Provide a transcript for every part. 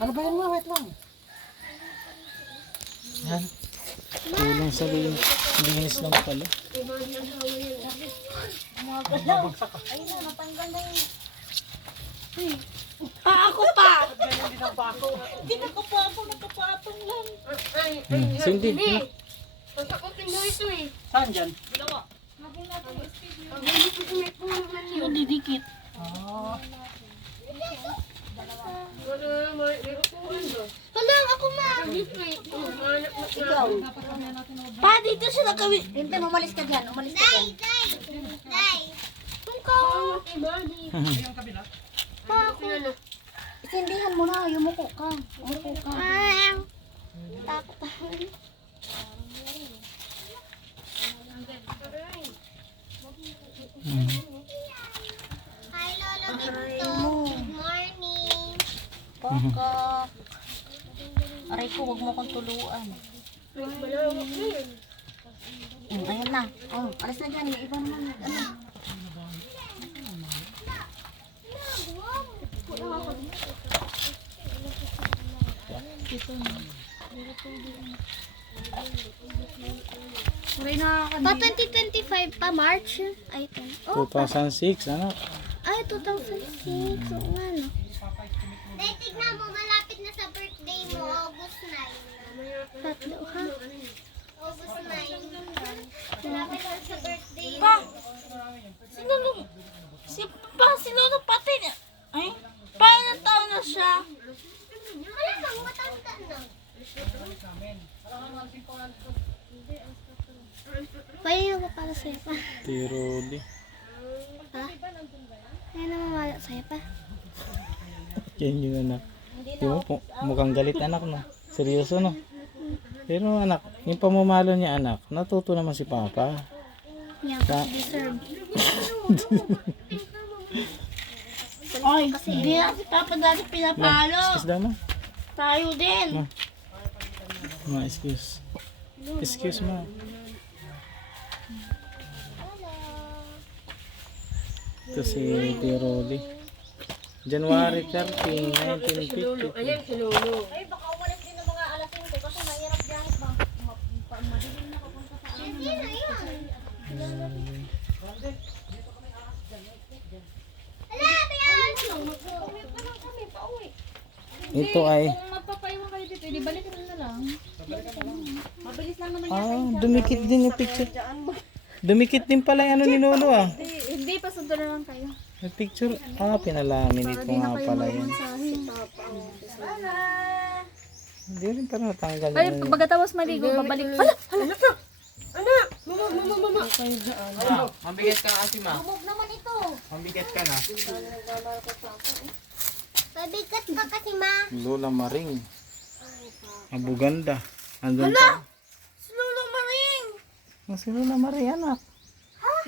Ano ba yan mo? Wait lang. Yan. Kulang sa linis lang pala. Ayun na, natanggal na yun. Ako pa! Ganyan din ang bako. Hindi nakapapong, nakapatong lang. Cindy. Pasakotin mo ito eh. Saan dyan? Yung didikit. Ah. Hala, ako ma. Ikaw. Pa, dito siya nakawin. Tintin, umalis ka dyan. Umalis ka dyan. Day. Ikaw. Yung kabila. Pa, ako. Isindihan mo na. Yumuko ka. Umuko ka. Takot ako. Hi, Lolo Ginto. Good morning. Pagka. Aray ko, huwag mo kong tuluan. Ayan na. Oh, alis na dyan. Yung iba naman. Ano? Pa 2025 pa, March. Ay, oh, 2006, ano? ay 2006. Oo nga, no? Dahil tignan mo, malapit na sa birthday mo, August 9. Tatlo, ha? August 9. Malapit na sa birthday mo. Pa! Sino nung... Si Lolo pati niya. Ay? Pa, ilang taon na siya? Wala kang matanda na. Pahinga ko para sa'yo pa. Tiroli. Ha? Kaya naman wala sa'yo pa. Yan yung anak. Yung mukhang galit anak, no? Seryoso, no? Pero anak, yung pamamalo niya anak, natuto naman si Papa. Yan, kasi deserve. Ay, hindi na si Papa dati pinapalo. Excuse daw mo. Tayo din. Excuse. Excuse mo. Ito si Tiroli. January 13, 1950. Ay, baka umalis din ng mga alas 5 kasi mahirap biyahit ba? Madilim na kapunta sa amin. Hindi na yun. Hala, bayan! Kami pa uwi. Ito ay, Kung magpapaiwan kayo dito, di balik na lang. Mabilis lang naman dumikit din yung picture. Dumikit din pala yung ano ni Lolo ah. Hindi, pasunod na lang kayo. Yung picture, pinalamin ito nga pala yan. Hindi rin pala natanggal. Ay, pagkatapos maligo, babalik. Hala! Hala! Mabigat ka kasi ma. Bumog naman ito. Mabigat ka na. Pabigat ka kasi, ma. Lola Maring. Abuganda. Andun pa. Si Lolo Maring. Si Lola Maring anak.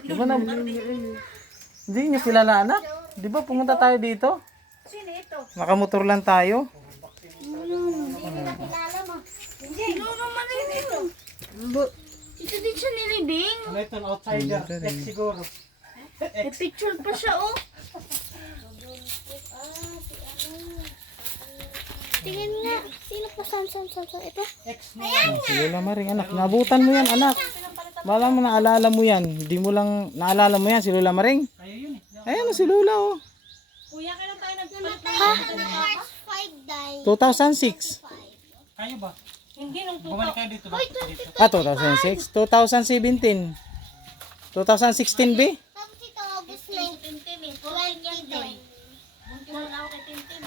Di ba na... Hindi niyo kilala anak? Di ba pumunta tayo dito? Sino ito? Nakamotor lang tayo. Kilala mo. Si Lolo Maring ito. Ito din siya nilibing. Ano ito? Outsider. Ex siguro. May picture pa siya, oh. Tingin nga. Sino pa? San? Ito? Si Lola Maring anak. Nabutan mo yan anak. Bala mo naalala mo yan. Hindi mo lang naalala mo yan si Lola Maring. Kayo yun eh. Ayan si Lola oh. Kuya, kailan tayo nagpalit? March 5 day. 2006. Kayo ba? Hindi, nung Bumalik kayo dito ba? Dito. 2006. 2017. 2016 B? Tapos ito, August 19. 20 day. 2010.